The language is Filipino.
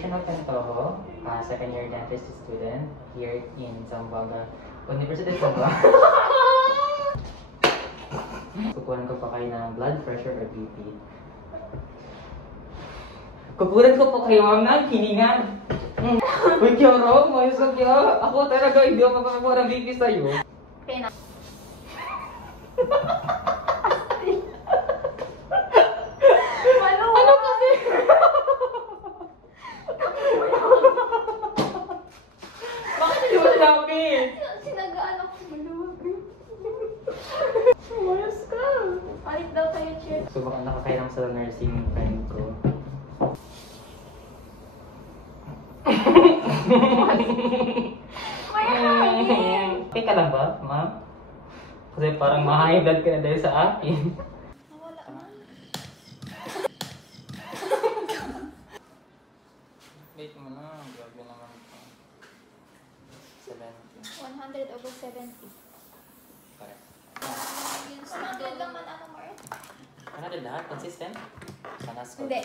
Rachel Cantojo, second year dentistry student here in Zamboanga, University of Zamboanga. Kukunan ko pa kayo ng blood pressure or BP. Kukunan ko po kayo ma'am ng hiningan. Uy, Kyoro, mayos ka kya. Ako talaga hindi ako makakuha ng BP sa'yo. Pena. Ano kasi? Bakit hindi mo sinabi? Sinagaan ako sa maluwag. Mayos ka. Palit daw tayo, cheer. So baka nakakailang sa nursing friend ko. May hangin. Okay ka lang ba, ma'am? Kasi parang ma-high blood ka na dahil sa akin. Nawala na. Wait mo na, grabe naman ito. 70. 100 over 70. Correct. Yung standard naman, ano mo eh? Ano din lahat? Consistent? Sana score. Hindi.